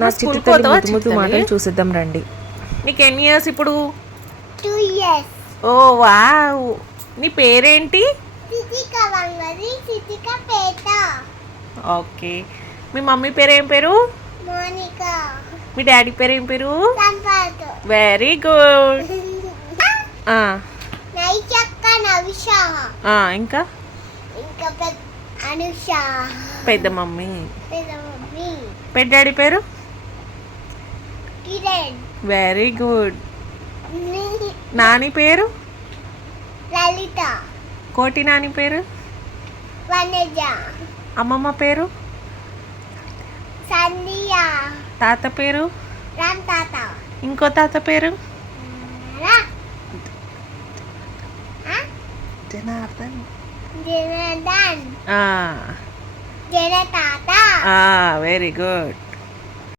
నా చిట్టి తల్లి ముద్దు ముద్దు మాటలు చూసిద్దాం రండి. నీకు ఎన్ని ఇయర్స్ ఇప్పుడు? 2 years. ఓ వావ్. నీ పేరేంటి? సితికా వంగది, సితికా పేట. ఓకే. మీ మమ్మీ పేరు ఏం పేరు? మోనికా. మీ డాడీ పేరు ఏం పేరు? సంపాదు. Very good. నైచక్క నవిష. ఇంకా ఇంకా అనుష. పెద్ద మమ్మీ. పెద్ద మమ్మీ. పెద్ద డాడీ పేరు? కిరణ్. Very good. నాని పేరు? లలిత. కోటి నాని పేరు? వనజ. అమ్మమ్మ పేరు? సంధ్య. తాత పేరు? రామ్ తాత. ఇంకో తాత పేరు? జనార్దన్. జనార్దన్. ఆ జన తాత. Very good.